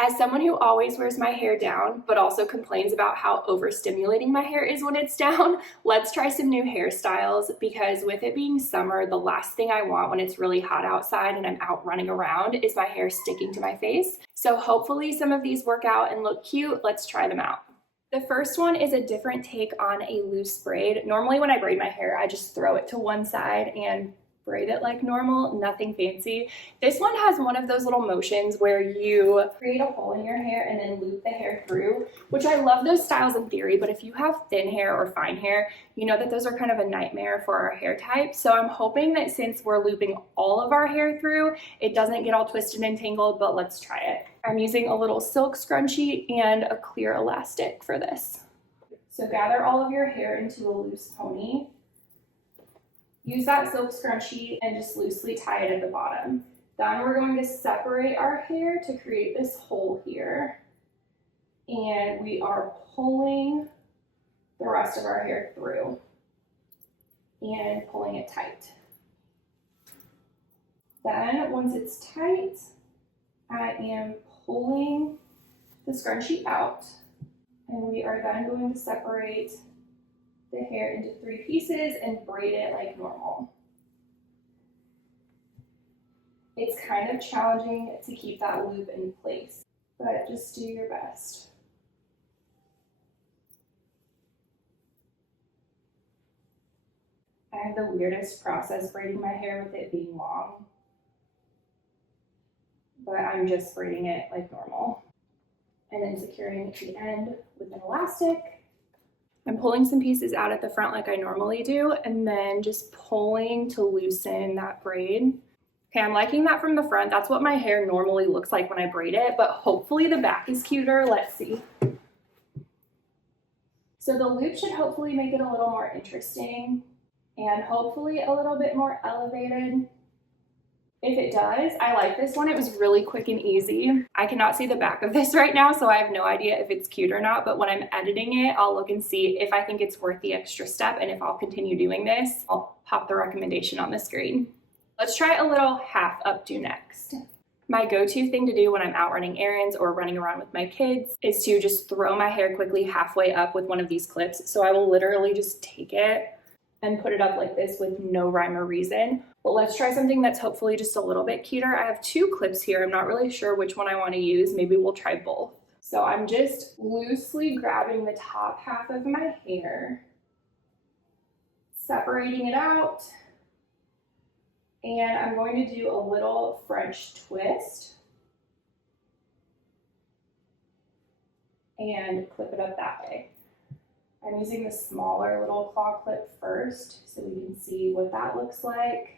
As someone who always wears my hair down, but also complains about how overstimulating my hair is when it's down, let's try some new hairstyles, because with it being summer, the last thing I want when it's really hot outside and I'm out running around is my hair sticking to my face. So hopefully some of these work out and look cute. Let's try them out. The first one is a different take on a loose braid. Normally when I braid my hair, I just throw it to one side and braid it like normal, nothing fancy. This one has one of those little motions where you create a hole in your hair and then loop the hair through, which I love those styles in theory, but if you have thin hair or fine hair, you know that those are kind of a nightmare for our hair type. So I'm hoping that since we're looping all of our hair through, it doesn't get all twisted and tangled, but let's try it. I'm using a little silk scrunchie and a clear elastic for this. So gather all of your hair into a loose pony. Use that silk scrunchie and just loosely tie it at the bottom. Then we're going to separate our hair to create this hole here. And we are pulling the rest of our hair through and pulling it tight. Then once it's tight, I am pulling the scrunchie out, and we are then going to separate the hair into 3 pieces and braid it like normal. It's kind of challenging to keep that loop in place, but just do your best. I have the weirdest process braiding my hair with it being long, but I'm just braiding it like normal. And then securing the end with an elastic. I'm pulling some pieces out at the front like I normally do, and then just pulling to loosen that braid. Okay, I'm liking that from the front. That's what my hair normally looks like when I braid it, but hopefully the back is cuter. Let's see. So the loop should hopefully make it a little more interesting and hopefully a little bit more elevated. If it does, I like this one. It was really quick and easy. I cannot see the back of this right now, so I have no idea if it's cute or not, but when I'm editing it, I'll look and see if I think it's worth the extra step, and if I'll continue doing this, I'll pop the recommendation on the screen. Let's try a little half updo next. My go-to thing to do when I'm out running errands or running around with my kids is to just throw my hair quickly halfway up with one of these clips. So I will literally just take it and put it up like this with no rhyme or reason. But let's try something that's hopefully just a little bit cuter. I have 2 clips here. I'm not really sure which one I want to use. Maybe we'll try both. So I'm just loosely grabbing the top half of my hair, separating it out, and I'm going to do a little French twist and clip it up that way. I'm using the smaller little claw clip first so we can see what that looks like.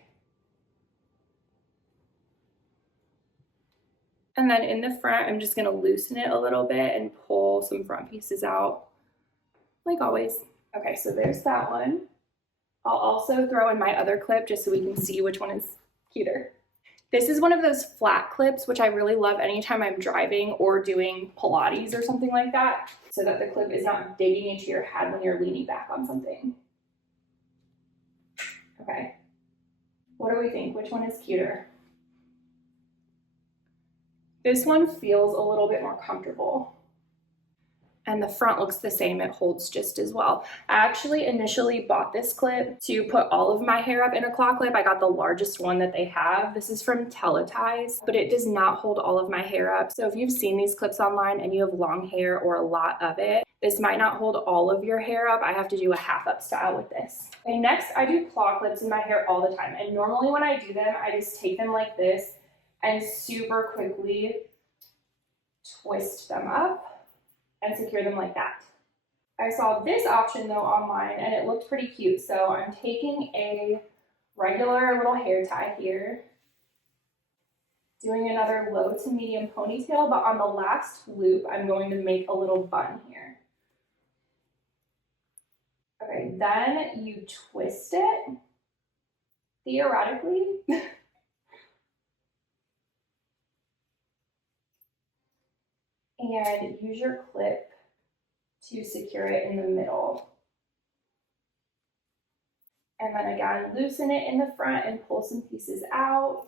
And then in the front, I'm just gonna loosen it a little bit and pull some front pieces out, like always. Okay, so there's that one. I'll also throw in my other clip just so we can see which one is cuter. This is one of those flat clips, which I really love anytime I'm driving or doing Pilates or something like that, so that the clip is not digging into your head when you're leaning back on something. Okay, what do we think? Which one is cuter? This one feels a little bit more comfortable. And the front looks the same, it holds just as well. I actually initially bought this clip to put all of my hair up in a claw clip. I got the largest one that they have. This is from Teleties, but it does not hold all of my hair up. So if you've seen these clips online and you have long hair or a lot of it, this might not hold all of your hair up. I have to do a half up style with this. And next, I do claw clips in my hair all the time. And normally when I do them, I just take them like this and super quickly twist them up and secure them like that. I saw this option though online and it looked pretty cute. So I'm taking a regular little hair tie here, doing another low to medium ponytail, but on the last loop, I'm going to make a little bun here. Okay, then you twist it, theoretically. And use your clip to secure it in the middle. And then again, loosen it in the front and pull some pieces out.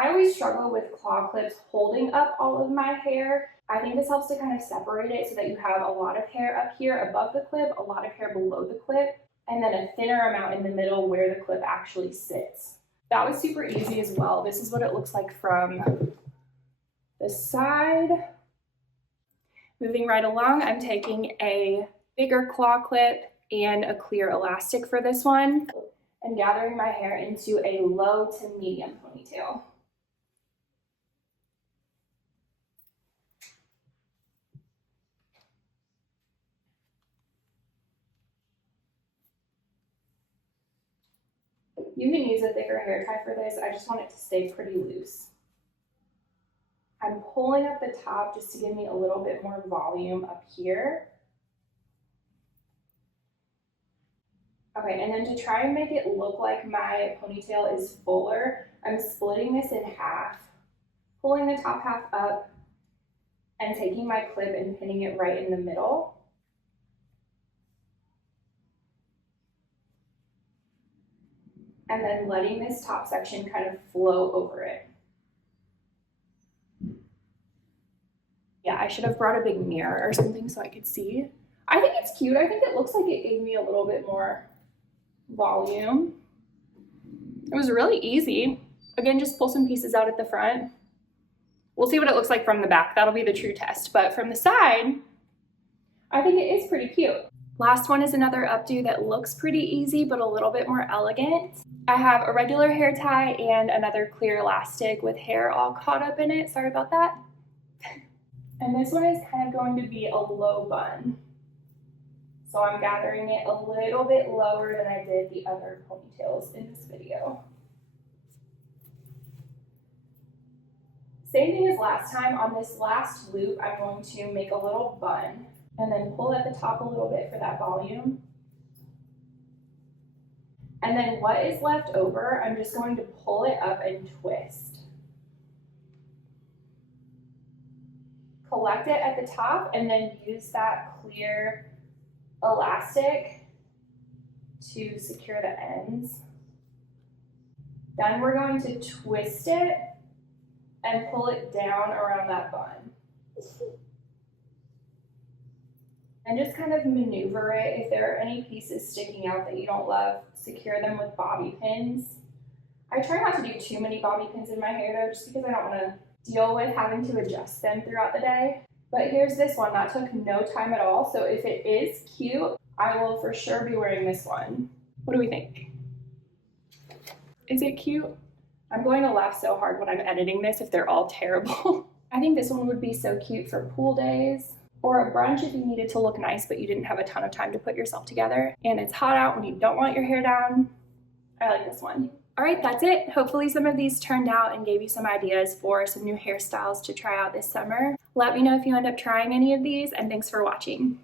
I always struggle with claw clips holding up all of my hair. I think this helps to kind of separate it so that you have a lot of hair up here above the clip, a lot of hair below the clip, and then a thinner amount in the middle where the clip actually sits. That was super easy as well. This is what it looks like from the side. Moving right along, I'm taking a bigger claw clip and a clear elastic for this one and gathering my hair into a low to medium ponytail. You can use a thicker hair tie for this. I just want it to stay pretty loose. I'm pulling up the top just to give me a little bit more volume up here. Okay, and then to try and make it look like my ponytail is fuller, I'm splitting this in half, pulling the top half up, and taking my clip and pinning it right in the middle. And then letting this top section kind of flow over it. Yeah, I should have brought a big mirror or something so I could see. I think it's cute. I think it looks like it gave me a little bit more volume. It was really easy. Again, just pull some pieces out at the front. We'll see what it looks like from the back. That'll be the true test. But from the side, I think it is pretty cute. Last one is another updo that looks pretty easy, but a little bit more elegant. I have a regular hair tie and another clear elastic with hair all caught up in it. Sorry about that. And this one is kind of going to be a low bun. So I'm gathering it a little bit lower than I did the other ponytails in this video. Same thing as last time. On this last loop, I'm going to make a little bun and then pull at the top a little bit for that volume. And then what is left over, I'm just going to pull it up and twist. Collect it at the top and then use that clear elastic to secure the ends. Then we're going to twist it and pull it down around that bun. And just kind of maneuver it. If there are any pieces sticking out that you don't love, secure them with bobby pins. I try not to do too many bobby pins in my hair though, just because I don't want to deal with having to adjust them throughout the day. But here's this one that took no time at all. So if it is cute, I will for sure be wearing this one. What do we think? Is it cute? I'm going to laugh so hard when I'm editing this if they're all terrible. I think this one would be so cute for pool days or a brunch if you needed to look nice but you didn't have a ton of time to put yourself together and it's hot out when you don't want your hair down. I like this one. All right, that's it. Hopefully some of these turned out and gave you some ideas for some new hairstyles to try out this summer. Let me know if you end up trying any of these, and thanks for watching.